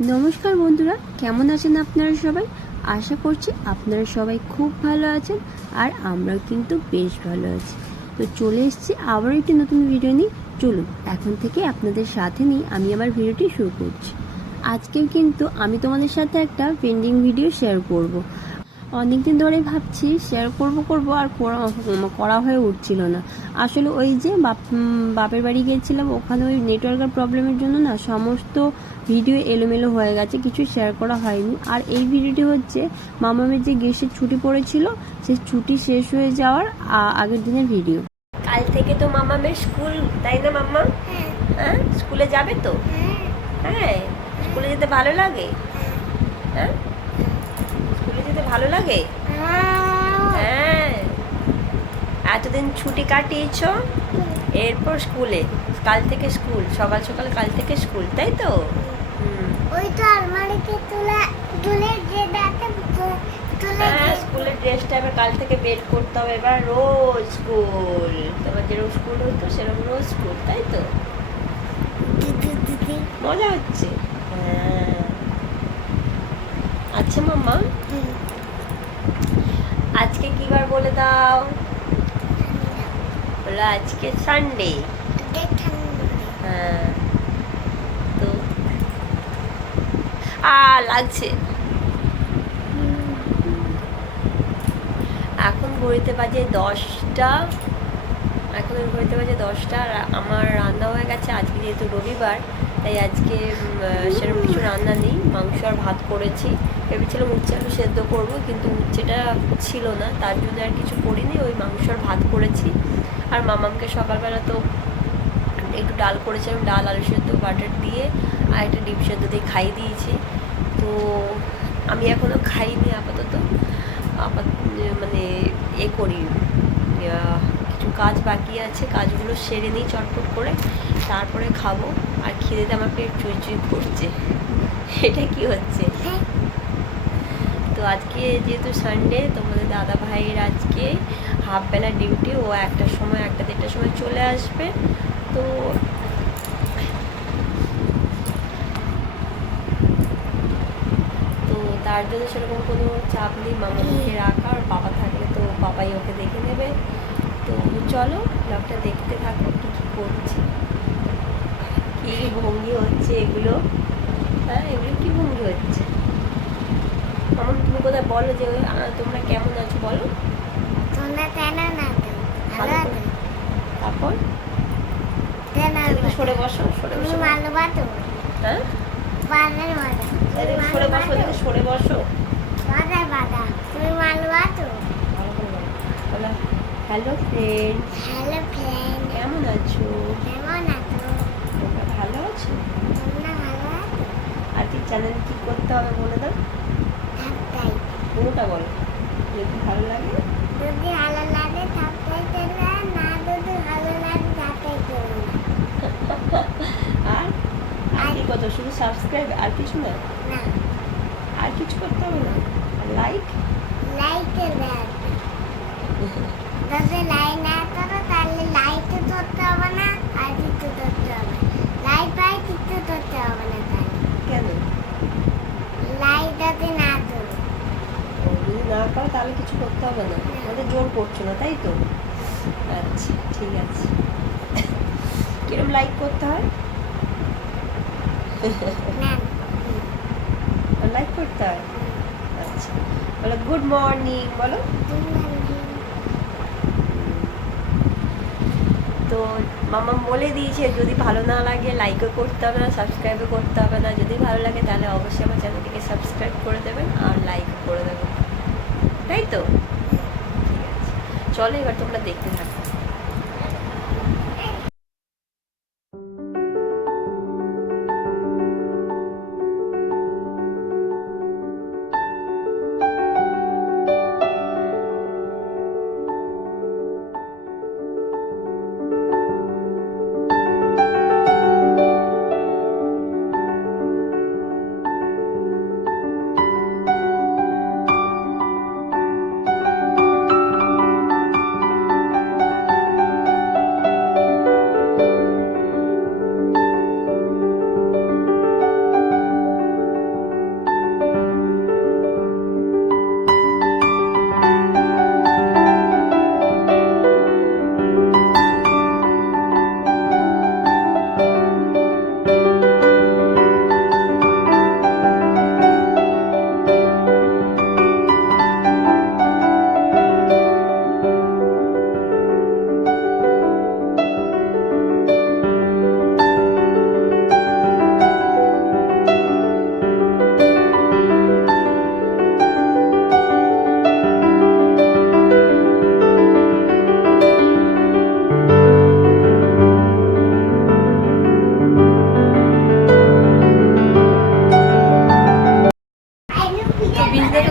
নমস্কার বন্ধুরা, কেমন আছেন আপনারা সবাই? আশা করছি আপনারা সবাই খুব ভালো আছেন আর আমরাও কিন্তু বেশ ভালো আছি। তো চলে এসেছি আবার একটি নতুন ভিডিও নিয়ে। চলুন এখন থেকে আপনাদের সাথে নিয়ে আমি আমার ভিডিওটি শুরু করছি। আজকেও কিন্তু আমি তোমাদের সাথে একটা পেন্ডিং ভিডিও শেয়ার করব। অনেকদিন ধরে ভাবছি শেয়ার করব আর করা হয়ে উঠছিল না। আসলে ওই যে বাপের বাড়ি গিয়েছিলাম, ওখানে ওই নেটওয়ার্কের প্রবলেমের জন্য না সমস্ত ভিডিও এলোমেলো হয়ে গেছে, কিছু শেয়ার করা হয়নি। আর এই ভিডিওটি হচ্ছে মামামের যে গ্রীষ্মের ছুটি পড়েছিল, সেই ছুটি শেষ হয়ে যাওয়ার আগের দিনের ভিডিও। কাল থেকে তো মামামের স্কুল, তাই না মাম্মা? হ্যাঁ, স্কুলে যাবে তো? হ্যাঁ, স্কুলে যেতে ভালো লাগে? হ্যাঁ, স্কুলে যেতে ভালো লাগে? হ্যাঁ, এতদিন ছুটি কাটিয়েছ, এরপর স্কুলে, কাল থেকে স্কুল, সকাল সকাল কাল থেকে স্কুল, তাই তো? ওই তো আলমারিতে স্কুলের ড্রেসটা এবার কাল থেকে বের করতে হবে। এবার রোজ স্কুল, তোমার যেরকম স্কুল হতো সেরকম রোজ স্কুল, তাই তো? মজা হচ্ছে? হ্যাঁ। আচ্ছা মাম্মা, আজকে কি বার বলে দাও? বলো আজকে সানডে। হ্যাঁ, তো লাগছে। এখন ঘড়িতে বাজে 10টা। আর আমার রান্না হয়ে গেছে। আজকে যেহেতু রবিবার, তাই আজকে সেরকম কিছু রান্না নেই, মাংস আর ভাত করেছি। ভেবেছিলাম উচ্ছে আলু সেদ্ধ করবো, কিন্তু উচ্ছেটা ছিল না, তার জন্য আর কিছু করিনি, ওই মাংস আর ভাত করেছি। আর মামামকে সকালবেলা তো একটু ডাল করেছিলাম, ডাল আলু সেদ্ধ বাটার দিয়ে আর একটা ডিম সেদ্ধ দিয়ে খাইয়ে দিয়েছি। তো আমি এখনও খাইনি আপাতত, মানে করি, কিছু কাজ বাকি আছে, কাজগুলো সেরে নিই চটপট করে, তারপরে খাবো। আর খিদেতে আমার পেট চুই চুই করছে। এটা কি হচ্ছে? তো আজকে যেহেতু সানডে, তোমাদের দাদা ভাইয়ের আজকে হাফ বেলা ডিউটি, ও 1টার সময় চলে আসবে। তো তার জন্য সেরকম কোনো চাপ নেই, মামাকে রাখা, আর বাবা থাকলে তো বাবাই ওকে দেখে নেবে। তো চলো ব্লগটা দেখতে থাকো, কী কী করছি, কী ভঙ্গি হচ্ছে এগুলো। হ্যাঁ, এগুলো কী ভঙ্গি হচ্ছে? মামা তুমি কোথায় বলো যে তোমরা কেমন আছো বলো। তারপর সরে বসো, সরে বসো। হ্যাঁ, সরে বসো, সরে বসো। হ্যালো ফ্রেন্ড, কেমন আছো? তোমরা ভালো আছো? আর কি চ্যানেল কি করতে হবে বলে দাও, কোনোটা বলো, যদি ভালো লাগে। আর আর কি কত, শুধু সাবস্ক্রাইব আর কিছু না? আর কিছু করতে হবে না? লাইক যদি লাইক না করো তাহলে লাইকও ধরতে হবে না, আর কিছু ধরতে হবে। লাইক পাই কিছু ধরতে হবে না। তাহলে কেন? লাইক যদি না ধরো, যদি না করো তাহলে কিছু করতে হবে না, আমাদের জোর করছো না, তাই তো? আচ্ছা ঠিক আছে। কিরম লাইক করতে হয়? লাইক করতে হয়? আচ্ছা, বলো গুড মর্নিং বলো। তো মামা বলে দিয়েছে, যদি ভালো না লাগে লাইকও করতে হবে না, সাবস্ক্রাইবও করতে হবে না। যদি ভালো লাগে তাহলে অবশ্যই আমার চ্যানেলটিকে সাবস্ক্রাইব করে দেবেন আর লাইক করে দেবেন, তাই তো? ঠিক আছে, চলো এবার তোমরা দেখতে থাকো।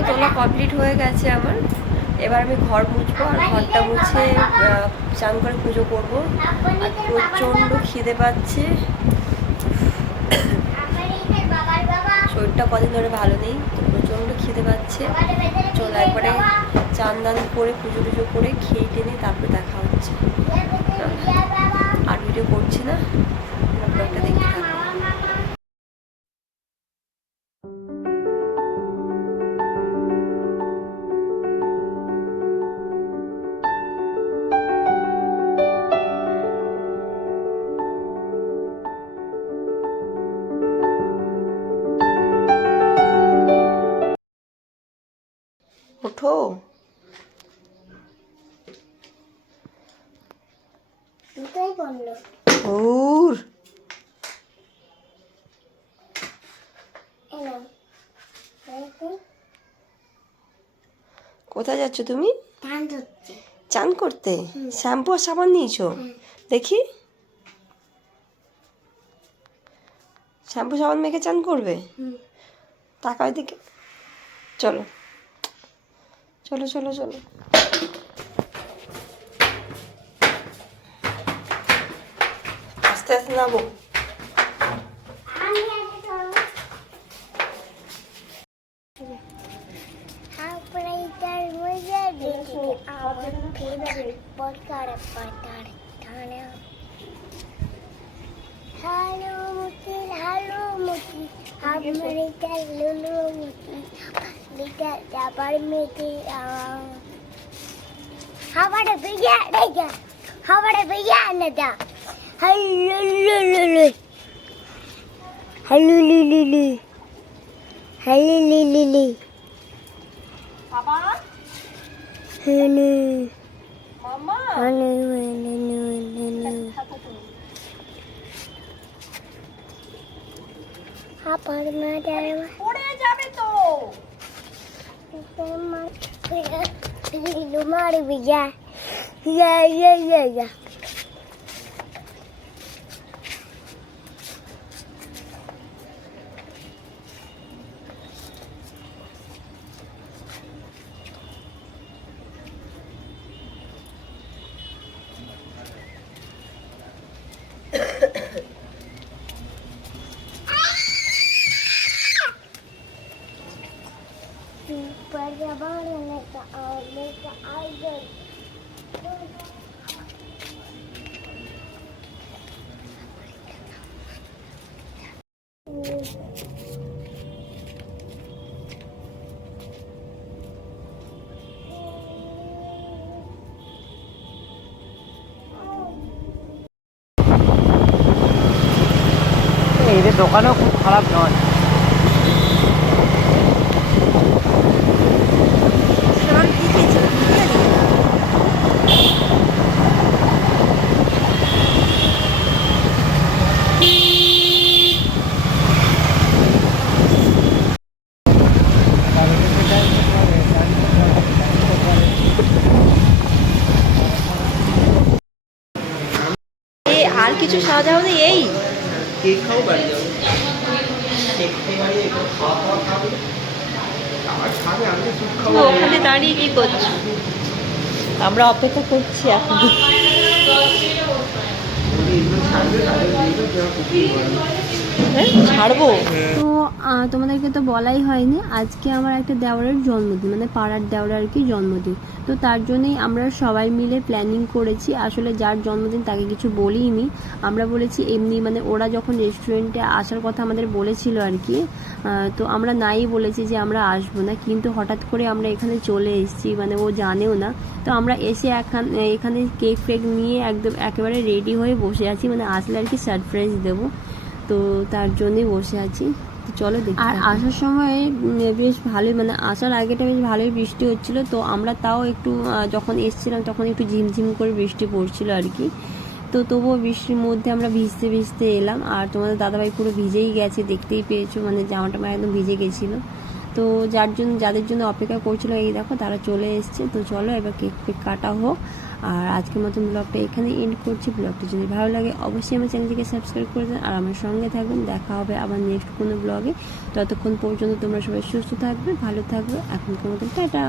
তোলা কমপ্লিট হয়ে গেছে আমার। এবার আমি ঘর মুছবো, আর ঘরটা মুছে চান করে পুজো করবো। আর প্রচণ্ড খিদে পাচ্ছে, শরীরটা কদিন ধরে ভালো নেই, তো প্রচণ্ড খিদে পাচ্ছে। চলো একবারে চান দান করে পুজো টুজো করে খেয়ে টেনে তারপরে দেখা হচ্ছে। আর ভিডিও করছি না, ব্লগটা দেখতে থাকো। ওঠো, দুটোই বললো ওর এলো কোথায় যাচ্ছ তুমি? ধান ধরছে। চান করতে? শ্যাম্পু আর সাবান নিয়েছো? দেখি, শ্যাম্পু সাবান মেখে চান করবে? তাকাও এদিকে, চলো চলো চলো চলো। আস্তে আস্তে নামো। আমি আগে ধরো। আপনার মজা দেখি আমার পটকার পাতার ধানা। হ্যালো মুতি আমার এটা লুলু মুতি লিটা যাবার মেতে হাওয়াটা বেজা রেজা হাওয়াটা বেজা না দা হ্যালো লুলু হ্যালো লুলু হ্যালো লুলু বাবা, হ্যালো মামা, হ্যালো আপার মাদার পড়ে যাবে তো। মারি বিজা ইয়া ইয়া ইয়া ইয়া এদের দোকানও খুব খারাপ নয়। আর কিছু সাজা হলে এই কেক খাও বাড়ি যাও। ওখানে দাঁড়িয়ে কি করছো? আমরা অপেক্ষা করছি এখন। ছাড়বো তো। তোমাদেরকে তো বলাই হয়নি, আজকে আমার একটা দেওরের জন্মদিন, মানে পাড়ার দেওরের আর কি জন্মদিন। তো তার জন্যই আমরা সবাই মিলে প্ল্যানিং করেছি। আসলে যার জন্মদিন তাকে কিছু বলিনি, আমরা বলেছি এমনি, মানে ওরা যখন রেস্টুরেন্টে আসার কথা আমাদের বলেছিল আর কি, তো আমরা নাই বলেছি যে আমরা আসবো না, কিন্তু হঠাৎ করে আমরা এখানে চলে এসেছি, মানে ও জানেও না। তো আমরা এসে এখানে কেক ফেক নিয়ে একদম একেবারে রেডি হয়ে বসে আছি, মানে আসলে আর কি সারপ্রাইজ দেবো, তো তার জন্যই বসে আছি। তো চলো দেখি। আর আসার সময় বেশ ভালোই, মানে আসার আগেটা বেশ ভালোই বৃষ্টি হচ্ছিল, তো আমরা তাও একটু যখন এসছিলাম তখন একটু ঝিমঝিম করে বৃষ্টি পড়ছিল আর কি। তো তবুও বৃষ্টির মধ্যে আমরা ভিজতে ভিজতে এলাম, আর তোমাদের দাদাভাই পুরো ভিজেই গেছে, দেখতেই পেয়েছো, মানে জামাটা একদম ভিজে গেছিলো। তো যাদের জন্য অপেক্ষা করছিল এই দেখো তারা চলে এসছে। তো চলো এবার কেক ফেক কাটা হোক। আর আজকের মতন ব্লগটা এখানে এন্ড করছি। ব্লগটা যদি ভালো লাগে অবশ্যই আমার চ্যানেলটিকে সাবস্ক্রাইব করে দেন আর আমার সঙ্গে থাকবেন। দেখা হবে আবার নেক্সট কোনো ব্লগে। ততক্ষণ পর্যন্ত তোমরা সবাই সুস্থ থাকবে, ভালো থাকবে। এখনকার মতন টাটা।